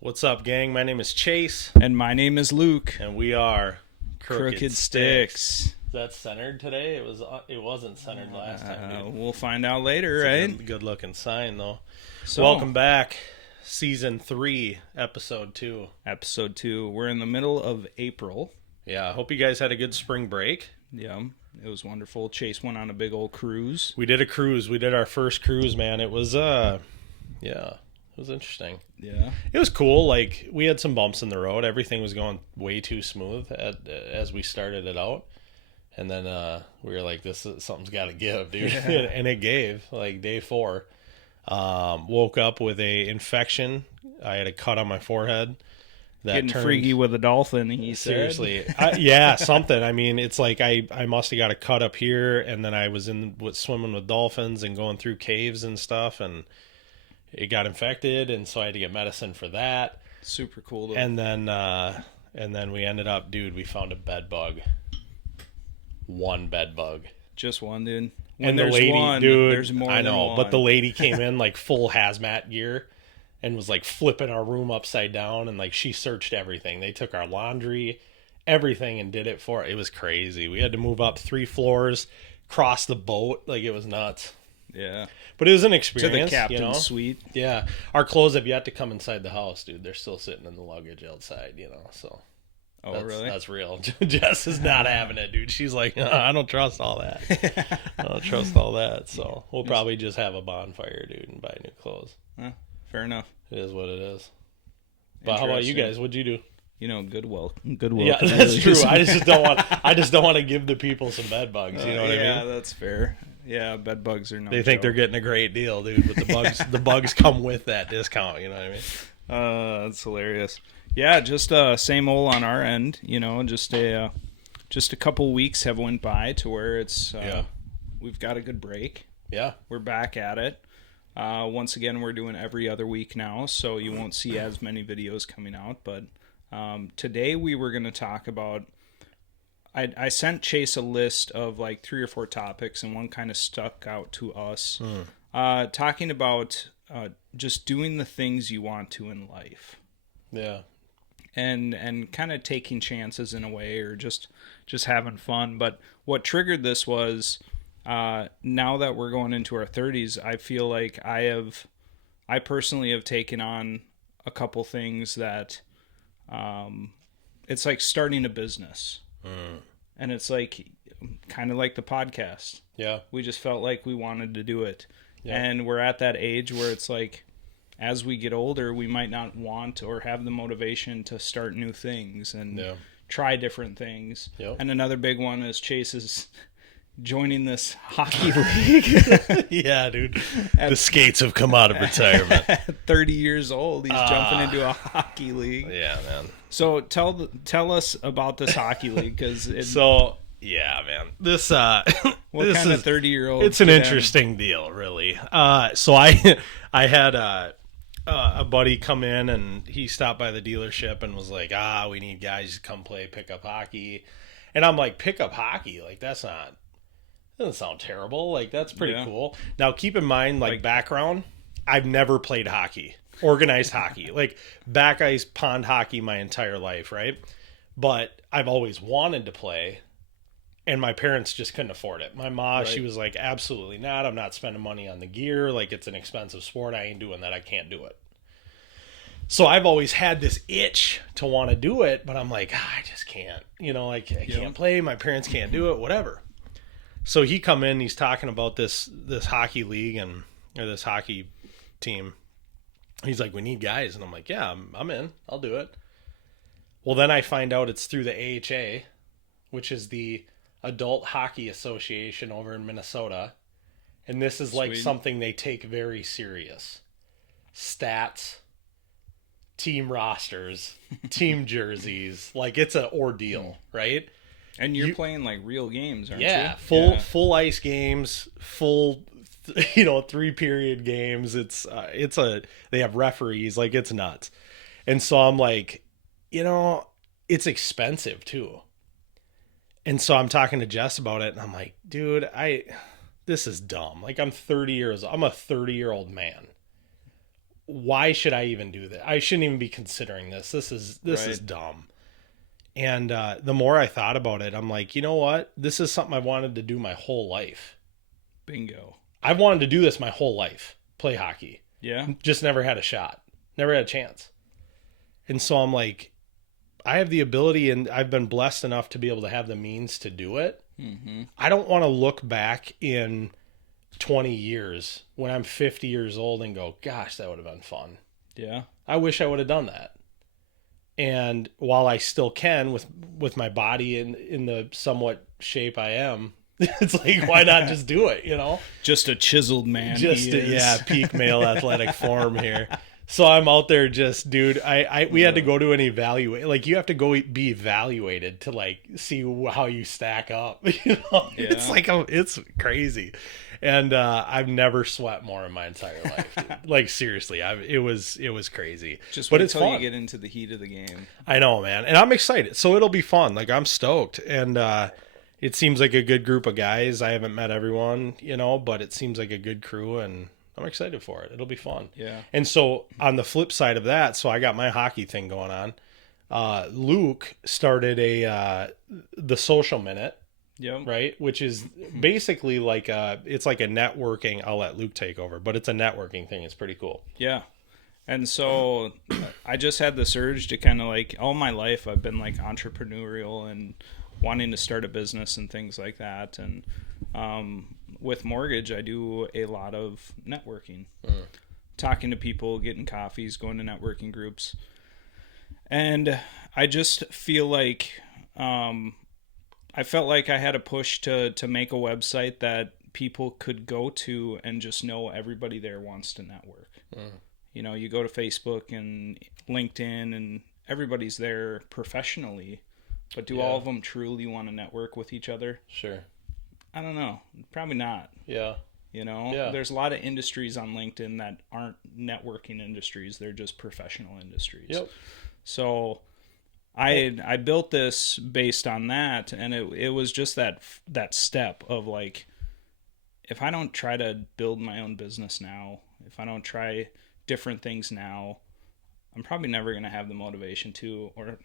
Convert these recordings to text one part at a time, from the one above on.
What's up, gang? My name is Chase. And my name is Luke. And we are Crooked Stix. Is that centered today? It wasn't centered last time, dude. We'll find out later, It's right? a good looking sign, though. So, welcome back. Season 3, Episode 2. Episode 2. We're in the middle of April. Yeah, I hope you guys had a good spring break. Yeah, it was wonderful. Chase went on a big old cruise. We did a cruise. We did our first cruise, man. It was, it was interesting. Yeah. It was cool. Like, we had some bumps in the road. Everything was going way too smooth as we started it out. And then we were like, something's got to give, dude. Yeah. And it gave, like, day 4. Woke up with a infection. I had a cut on my forehead. Getting freaky with a dolphin, he seriously. Yeah, something. I mean, it's like I must have got a cut up here, and then I was swimming with dolphins and going through caves and stuff, and it got infected, and so I had to get medicine for that. Super cool, though. And then we ended up, dude, we found a bed bug. One bed bug. Just one, dude. When and the lady, dude, there's more I know, than one. But the lady came in like full hazmat gear and was like flipping our room upside down, and like she searched everything. They took our laundry, everything, and did it for it. It was crazy. We had to move up 3 floors, cross the boat, like it was nuts. Yeah. But it was an experience. To the captain's you know? suite. Yeah. Our clothes have yet to come inside the house, dude. They're still sitting in the luggage outside, so. Oh, really? That's real. Jess is not having it, dude. She's like, I don't trust all that. I don't trust all that. So we'll probably just have a bonfire, dude, and buy new clothes. Fair enough. It is what it is. But how about you guys? What'd you do? You know, Goodwill. Yeah, that's true. I just don't want to give the people some bed bugs. You know what I mean? Yeah, that's fair. Yeah, bed bugs are no They think joke. they're getting a great deal, dude. But the bugs come with that discount. You know what I mean? That's hilarious. Yeah, just same old on our end. You know, just a couple weeks have went by to where it's we've got a good break. Yeah, we're back at it. Once again, we're doing every other week now, so you won't see as many videos coming out. But today we were going to talk about. I sent Chase a list of like 3 or 4 topics, and one kind of stuck out to us. Talking about just doing the things you want to in life. Yeah. And kind of taking chances in a way, or just having fun. But what triggered this was now that we're going into our 30s, I feel like I personally have taken on a couple things that it's like starting a business. And it's like kind of like the podcast. Yeah. We just felt like we wanted to do it. Yeah. And we're at that age where it's like, as we get older, we might not want or have the motivation to start new things and try different things. Yep. And another big one is Chase's joining this hockey league. Yeah, dude. The skates have come out of retirement. At 30 years old, he's jumping into a hockey league. Yeah, man. So tell us about this hockey league, because yeah, man. This what this kind is, of 30-year-old? It's an interesting deal, really. So I had a buddy come in, and he stopped by the dealership and was like, we need guys to come play pickup hockey. And I'm like, pickup hockey? Like, doesn't sound terrible. Like, that's pretty cool. Now, keep in mind, like background, I've never played hockey, organized hockey, like back ice pond hockey my entire life, right? But I've always wanted to play, and my parents just couldn't afford it. My mom, she was like, absolutely not. I'm not spending money on the gear. Like, it's an expensive sport. I ain't doing that. I can't do it. So I've always had this itch to want to do it, but I'm like, I just can't. You know, like, I can't play. My parents can't do it, whatever. So he come in, he's talking about this hockey league or this hockey team. He's like, we need guys. And I'm like, yeah, I'm in. I'll do it. Well, then I find out it's through the AHA, which is the Adult Hockey Association over in Minnesota. And this is like something they take very serious. Stats, team rosters, team jerseys. Like, it's an ordeal, right? And you're playing like real games, aren't you? Yeah, full ice games, full 3-period games. They have referees, like, it's nuts. And so I'm like, it's expensive too. And so I'm talking to Jess about it, and I'm like, dude, this is dumb. Like, I'm a 30-year-old man. why should I even do that? I shouldn't even be considering this. This is Right. dumb. And the more I thought about it, I'm like, you know what? This is something I wanted to do my whole life. Bingo. I've wanted to do this my whole life, play hockey. Yeah. Just never had a shot, never had a chance. And so I'm like, I have the ability and I've been blessed enough to be able to have the means to do it. Mm-hmm. I don't want to look back in 20 years when I'm 50 years old and go, gosh, that would have been fun. Yeah. I wish I would have done that. And while I still can with my body in the somewhat shape I am, it's like, why not just do it, you know? Just a chiseled man. Just peak male athletic form here. So I'm out there just, dude, we had to go to an evaluate. Like, you have to go be evaluated to like see how you stack up. You know, Yeah. it's like, it's crazy. And I've never sweat more in my entire life. Dude. Like, seriously, it was crazy. Just but wait it's until fun. you get into the heat of the game. I know, man, and I'm excited. So it'll be fun. Like, I'm stoked, and it seems like a good group of guys. I haven't met everyone, you know, but it seems like a good crew, and I'm excited for it. It'll be fun. Yeah. And so on the flip side of that, so I got my hockey thing going on. Luke started the Social Minute, Yep. right? Which is basically like it's like a networking. I'll let Luke take over, but it's a networking thing. It's pretty cool. Yeah. And so I just had this urge to kind of like, all my life I've been like entrepreneurial and wanting to start a business and things like that. And with mortgage, I do a lot of networking, talking to people, getting coffees, going to networking groups. And I just feel like I felt like I had a push to make a website that people could go to and just know everybody there wants to network. You know, you go to Facebook and LinkedIn and everybody's there professionally, but do all of them truly want to network with each other? Sure. I don't know. Probably not. Yeah. You know, there's a lot of industries on LinkedIn that aren't networking industries. They're just professional industries. Yep. So I built this based on that, and it was just that step of like, if I don't try to build my own business now, if I don't try different things now, I'm probably never going to have the motivation to, or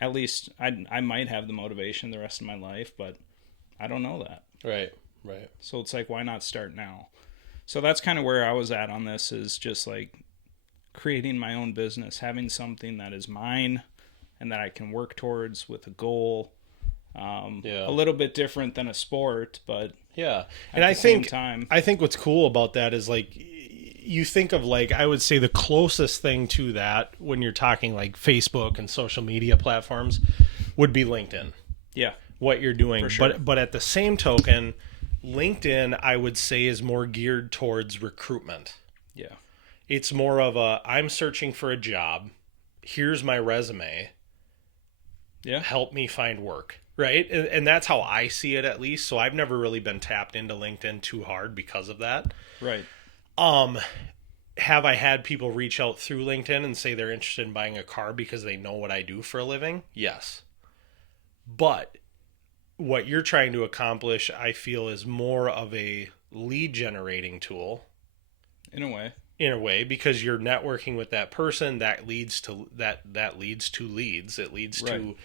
at least I might have the motivation the rest of my life, but I don't know that. Right. So it's like, why not start now? So that's kind of where I was at on this, is just like creating my own business, having something that is mine and that I can work towards with a goal. A little bit different than a sport, but and I think time. I think what's cool about that is like, you think of like, I would say the closest thing to that when you're talking like Facebook and social media platforms would be LinkedIn. Yeah. What you're doing. For sure. But at the same token, LinkedIn, I would say, is more geared towards recruitment. Yeah. It's more of I'm searching for a job. Here's my resume. Yeah. Help me find work. Right. And that's how I see it, at least. So I've never really been tapped into LinkedIn too hard because of that. Right. Have I had people reach out through LinkedIn and say they're interested in buying a car because they know what I do for a living? Yes. But what you're trying to accomplish, I feel, is more of a lead generating tool. In a way, because you're networking with that person, that leads to that leads to leads. It leads to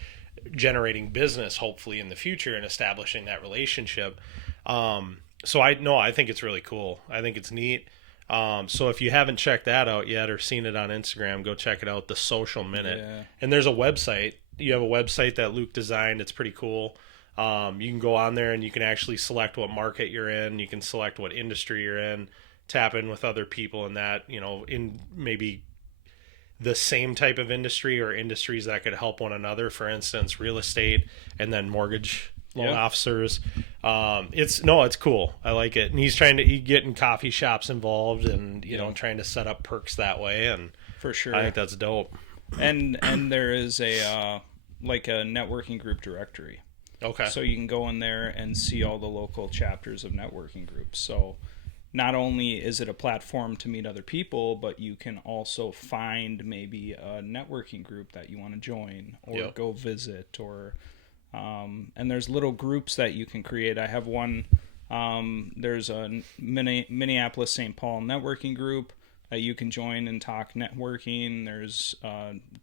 generating business, hopefully in the future, and establishing that relationship. So I think it's really cool. I think it's neat. So if you haven't checked that out yet or seen it on Instagram, go check it out, The Social Minute. Yeah. And there's a website. You have a website that Luke designed. It's pretty cool. You can go on there and you can actually select what market you're in. You can select what industry you're in, tap in with other people in that, you know, in maybe the same type of industry or industries that could help one another. For instance, real estate and then mortgage loan officers. It's cool. I like it. And he's getting coffee shops involved and, you know, trying to set up perks that way. And for sure, I think that's dope. And there is a like a networking group directory. Okay. So you can go in there and see all the local chapters of networking groups. So not only is it a platform to meet other people, but you can also find maybe a networking group that you want to join or go visit, or and there's little groups that you can create. I have one. There's a Minneapolis St. Paul networking group. that you can join and talk networking. There's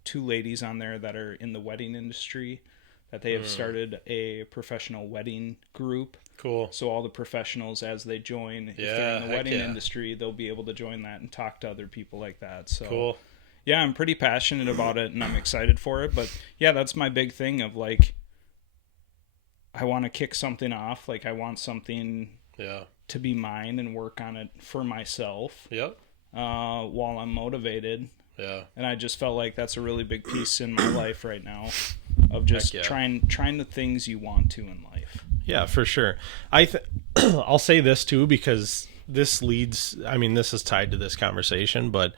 2 ladies on there that are in the wedding industry, that they have started a professional wedding group. Cool. So all the professionals, as they join, if they're in the wedding industry, they'll be able to join that and talk to other people like that. So cool. Yeah, I'm pretty passionate about it, and I'm excited for it. But yeah, that's my big thing of like, I want to kick something off. Like, I want something to be mine and work on it for myself. Yep. While I'm motivated. Yeah. And I just felt like that's a really big piece in my life right now, of just trying the things you want to in life. Yeah, for sure. I'll say this too, because this is tied to this conversation, but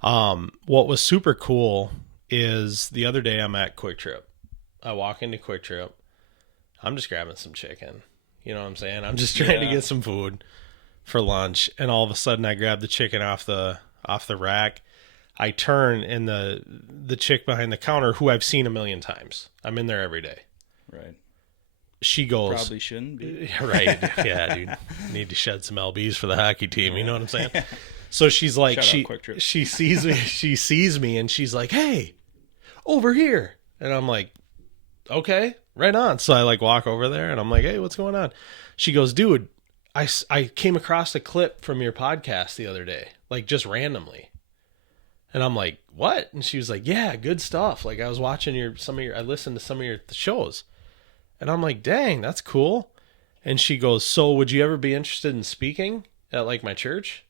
what was super cool is the other day I'm at Quick Trip. I walk into Quick Trip. I'm just grabbing some chicken. You know what I'm saying? I'm just trying to get some food for lunch, and all of a sudden I grab the chicken off the rack. I turn, and the chick behind the counter, who I've seen a million times. I'm in there every day. Right. She goes, probably shouldn't be. Right. Yeah, dude. Need to shed some LBs for the hockey team. You know what I'm saying? So she's like, she sees me and she's like, "Hey, over here." And I'm like, "Okay, right on." So I like walk over there and I'm like, "Hey, what's going on?" She goes, "Dude, I came across a clip from your podcast the other day, like just randomly." And I'm like, "What?" And she was like, "Yeah, good stuff. Like, I was watching I listened to some of your shows." And I'm like, "Dang, that's cool." And she goes, "So would you ever be interested in speaking at like my church?"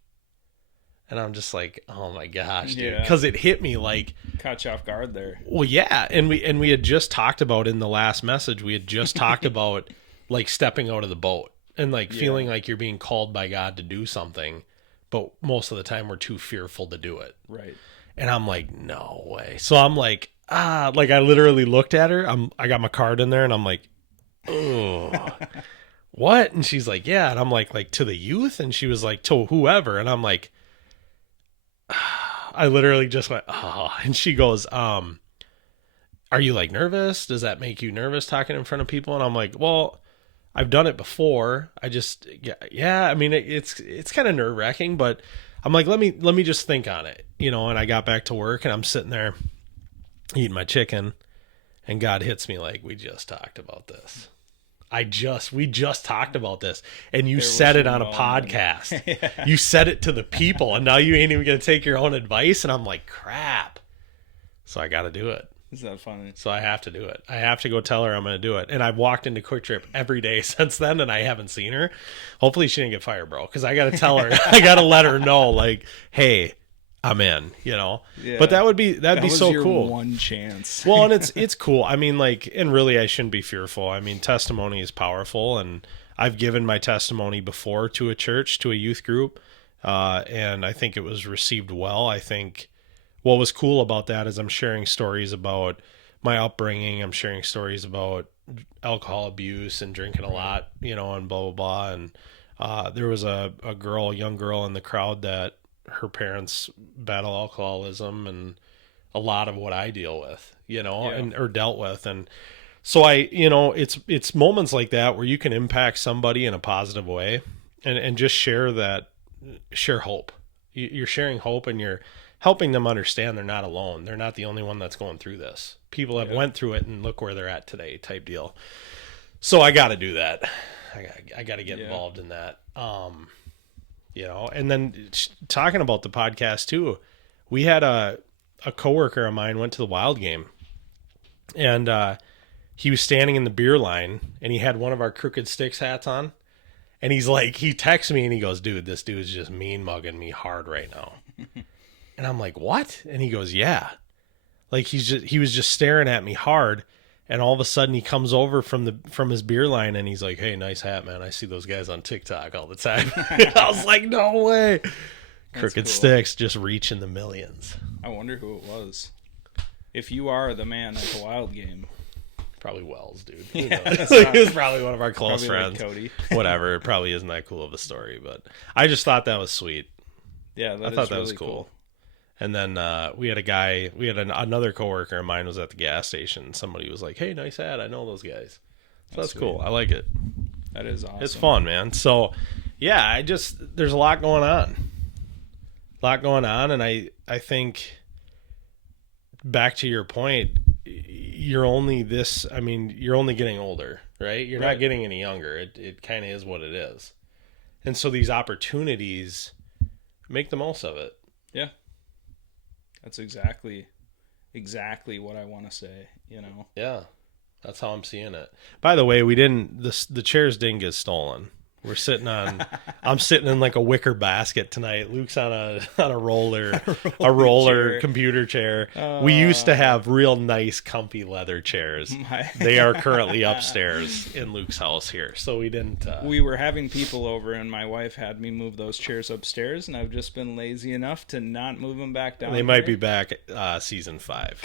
And I'm just like, "Oh my gosh, dude." Yeah. Cause it hit me like, caught you off guard there. Well, yeah. And we had just talked about in the last message, we had just talked about like stepping out of the boat and like feeling like you're being called by God to do something, but most of the time we're too fearful to do it. Right. And I'm like, "No way." So I'm like, like I literally looked at her. I got my card in there and I'm like, "Oh, what?" And she's like, "Yeah." And I'm like to the youth? And she was like, "To whoever." And I'm like, I literally just went, "Oh." And she goes, "Are you like nervous? Does that make you nervous talking in front of people?" And I'm like, "Well, I've done it before. I just, I mean, it's kind of nerve wracking, but I'm like, let me just think on it, you know." And I got back to work and I'm sitting there eating my chicken, and God hits me like, "We just talked about this. We just talked about this, and you said it on a podcast." Yeah. You said it to the people, and now you ain't even going to take your own advice. And I'm like, crap. So I got to do it. Is that funny? So I have to do it. I have to go tell her I'm going to do it. And I've walked into Quick Trip every day since then, and I haven't seen her. Hopefully she didn't get fired, bro, because I got to tell her. I got to let her know, like, "Hey, I'm in," you know. Yeah. But that'd be so your cool. One chance. Well, and it's cool. I mean, like, and really I shouldn't be fearful. I mean, testimony is powerful, and I've given my testimony before to a church, to a youth group, and I think it was received well. I think what was cool about that is I'm sharing stories about my upbringing. I'm sharing stories about alcohol abuse and drinking a lot, you know, and blah, blah, blah. And there was a young girl in the crowd that her parents battle alcoholism and a lot of what I deal with, you know, or dealt with. And so it's moments like that where you can impact somebody in a positive way and just share hope. You're sharing hope, and you're helping them understand they're not alone. They're not the only one that's going through this. People have went through it and look where they're at today, type deal. So I got to do that. I got to get involved in that. You know, and then talking about the podcast too, we had a coworker of mine went to the Wild game, and he was standing in the beer line, and he had one of our Crooked Stix hats on, and he texts me and he goes, "Dude, this dude's just mean mugging me hard right now." And I'm like, "What?" And he goes, "Yeah." Like he was just staring at me hard. And all of a sudden he comes over from his beer line and he's like, "Hey, nice hat, man. I see those guys on TikTok all the time." I was like, "No way." That's Crooked cool. Stix just reaching the millions. I wonder who it was. If you are the man at the Wild game. Probably Wells, dude. Yeah, he was probably one of our close friends. Like Cody. Whatever. It probably isn't that cool of a story, but I just thought that was sweet. Yeah, I thought that was cool. And then we had another coworker of mine was at the gas station. Somebody was like, "Hey, nice hat. I know those guys." So that's cool. I like it. That is awesome. It's fun, man. So, yeah, there's a lot going on. lot going on. And I think back to your point, you're only getting older, right? You're not getting any younger. It kind of is what it is. And so these opportunities, make the most of it. Yeah. That's exactly what I want to say, you know? Yeah. That's how I'm seeing it. By the way, the chairs didn't get stolen. I'm sitting in like a wicker basket tonight. Luke's on a roller chair. Computer chair. We used to have real nice, comfy leather chairs. They are currently upstairs in Luke's house here. So we didn't. We were having people over, and my wife had me move those chairs upstairs, and I've just been lazy enough to not move them back down. They might be back season 5.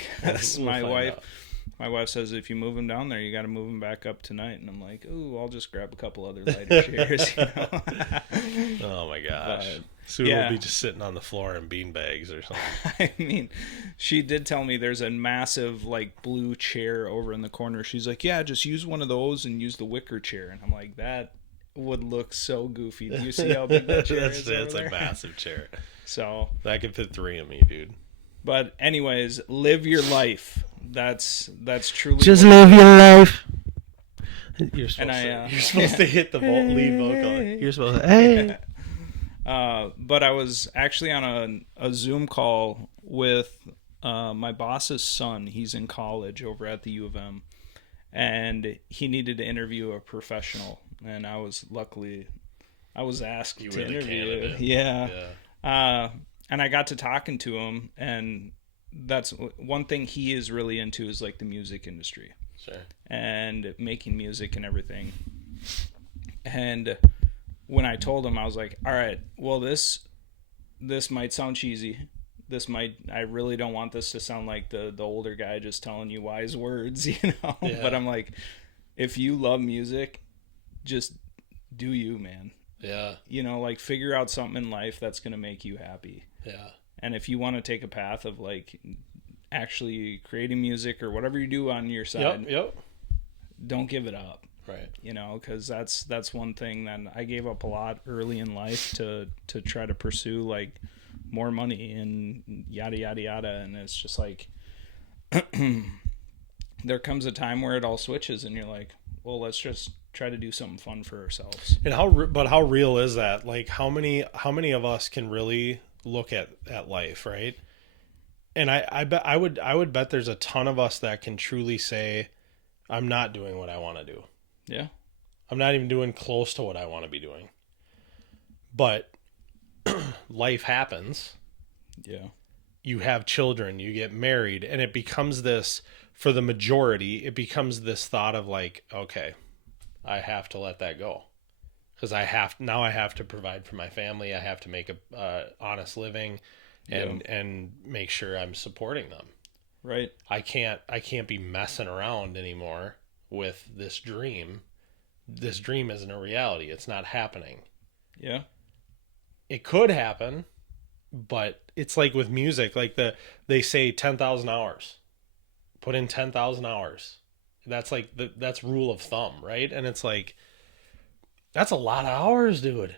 My wife says if you move them down there, you got to move them back up tonight. And I'm like, ooh, I'll just grab a couple other lighter chairs. You know? Oh, my gosh. Sue will be just sitting on the floor in beanbags or something. I mean, she did tell me there's a massive, like, blue chair over in the corner. She's like, yeah, just use one of those and use the wicker chair. And I'm like, that would look so goofy. Do you see how big that chair is? That's a massive chair. So that could fit 3 of me, dude. But anyways, live your life. That's truly just live your life. You're supposed to hit the lead vocal. You're supposed to hey. But I was actually on a Zoom call with my boss's son. He's in college over at the U of M, and he needed to interview a professional. And I was asked to interview. Yeah. And I got to talking to him, and that's one thing he is really into is like the music industry. Sure. And making music and everything. And when I told him, I was like, all right, well, this might sound cheesy. I really don't want this to sound like the older guy just telling you wise words, you know? Yeah. But I'm like, if you love music, just do you, man. Yeah. You know, like figure out something in life that's going to make you happy. Yeah. And if you want to take a path of like actually creating music or whatever you do on your side, don't give it up. Right. You know, because that's one thing that I gave up a lot early in life to try to pursue like more money and yada, yada, yada. And it's just like, there comes a time where it all switches and you're like, well, let's just try to do something fun for ourselves. And how real is that? Like how many of us can really look at life, right? And I would bet there's a ton of us that can truly say, I'm not doing what I want to do. Yeah. I'm not even doing close to what I want to be doing. But life happens. Yeah. You have children, you get married, and it becomes this, for the majority, it becomes this thought of like, okay, I have to let that go. Because I have to provide for my family. I have to make a honest living and make sure I'm supporting them. Right. I can't be messing around anymore with this dream. This dream isn't a reality. It's not happening. Yeah. It could happen, but it's like with music, like they say 10,000 hours. Put in 10,000 hours. That's like that's rule of thumb, right? And it's like, that's a lot of hours, dude.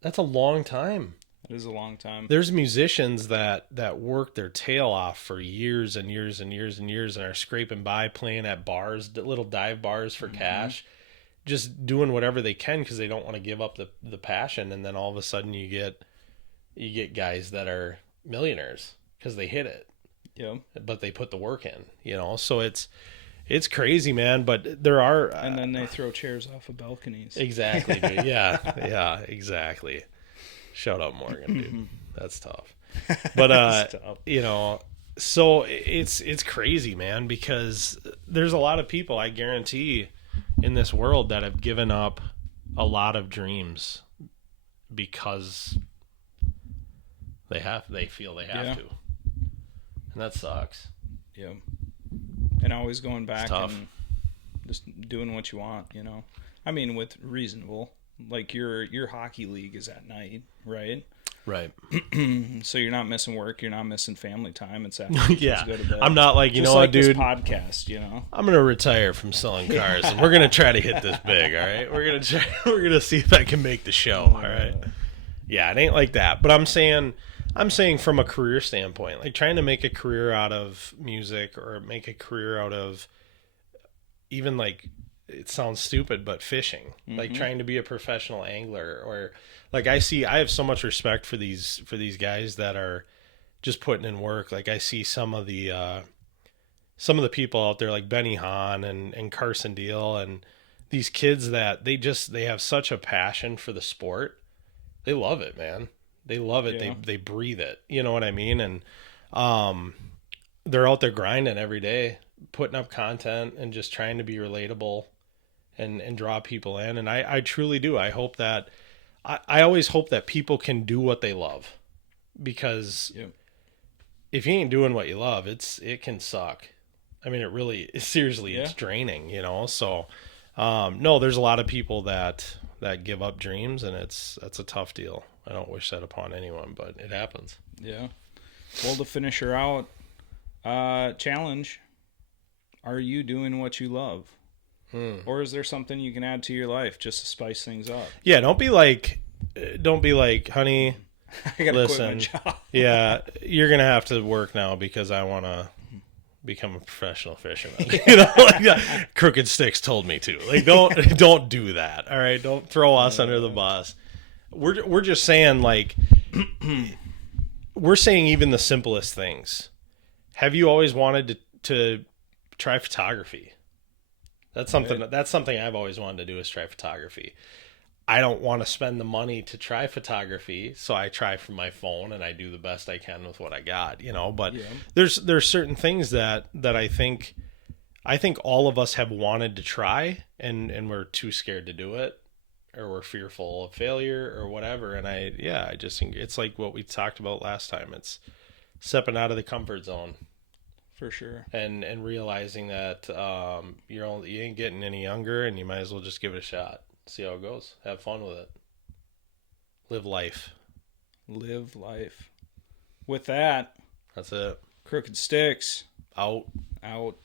That's a long time. It is a long time. There's musicians that work their tail off for years and years and years and years and are scraping by playing at bars, little dive bars for cash, just doing whatever they can because they don't want to give up the passion. And then all of a sudden you get guys that are millionaires because they hit it. Yeah. But they put the work in, you know? So it's crazy, man, but there are... and then they throw chairs off of balconies. Exactly, dude. Yeah, exactly. Shut up, Morgan, dude. That's tough. But, tough. You know, so it's crazy, man, because there's a lot of people, I guarantee, in this world that have given up a lot of dreams because they feel they have to. And that sucks. Yeah. And always going back and just doing what you want, you know. I mean, with reasonable. Like your hockey league is at night, right? Right. So you're not missing work, you're not missing family time. It's after yeah. go to bed. I'm not like, you just know like what, dude? This podcast, you know. I'm gonna retire from selling cars, and we're gonna try to hit this big. All right, we're gonna see if I can make the show. All right. Yeah, it ain't like that, but I'm saying I'm saying from a career standpoint, like trying to make a career out of music or make a career out of even like, it sounds stupid, but fishing, like trying to be a professional angler, or like I have so much respect for these guys that are just putting in work. Like I see some of the people out there like Benny Hahn and Carson Deal and these kids that they have such a passion for the sport. They love it, man. They love it. Yeah. They breathe it. You know what I mean? And they're out there grinding every day, putting up content and just trying to be relatable and draw people in. And I truly do. I hope that I always hope that people can do what they love, because if you ain't doing what you love, it can suck. I mean, it really, seriously, it's draining, you know? So, no, there's a lot of people that give up dreams, and that's a tough deal. I don't wish that upon anyone, but it happens. Yeah. Well, to finish her out, challenge. Are you doing what you love? Or is there something you can add to your life just to spice things up? Yeah, don't be like, honey, I gotta listen, quit my job. yeah, you're going to have to work now because I want to become a professional fisherman. You know, like, Crooked Stix told me to. Like, don't do that. All right, don't throw us under the bus. We're just saying, like, we're saying even the simplest things. Have you always wanted to try photography? That's something I've always wanted to do, is try photography. I don't want to spend the money to try photography, so I try from my phone and I do the best I can with what I got, you know. But there's certain things that I think all of us have wanted to try, and we're too scared to do it, or we're fearful of failure or whatever. And I just think it's like what we talked about last time. It's stepping out of the comfort zone. For sure. And realizing that you ain't getting any younger, and you might as well just give it a shot. See how it goes. Have fun with it. Live life. Live life. With that, That's it. Crooked Stix. Out. Out.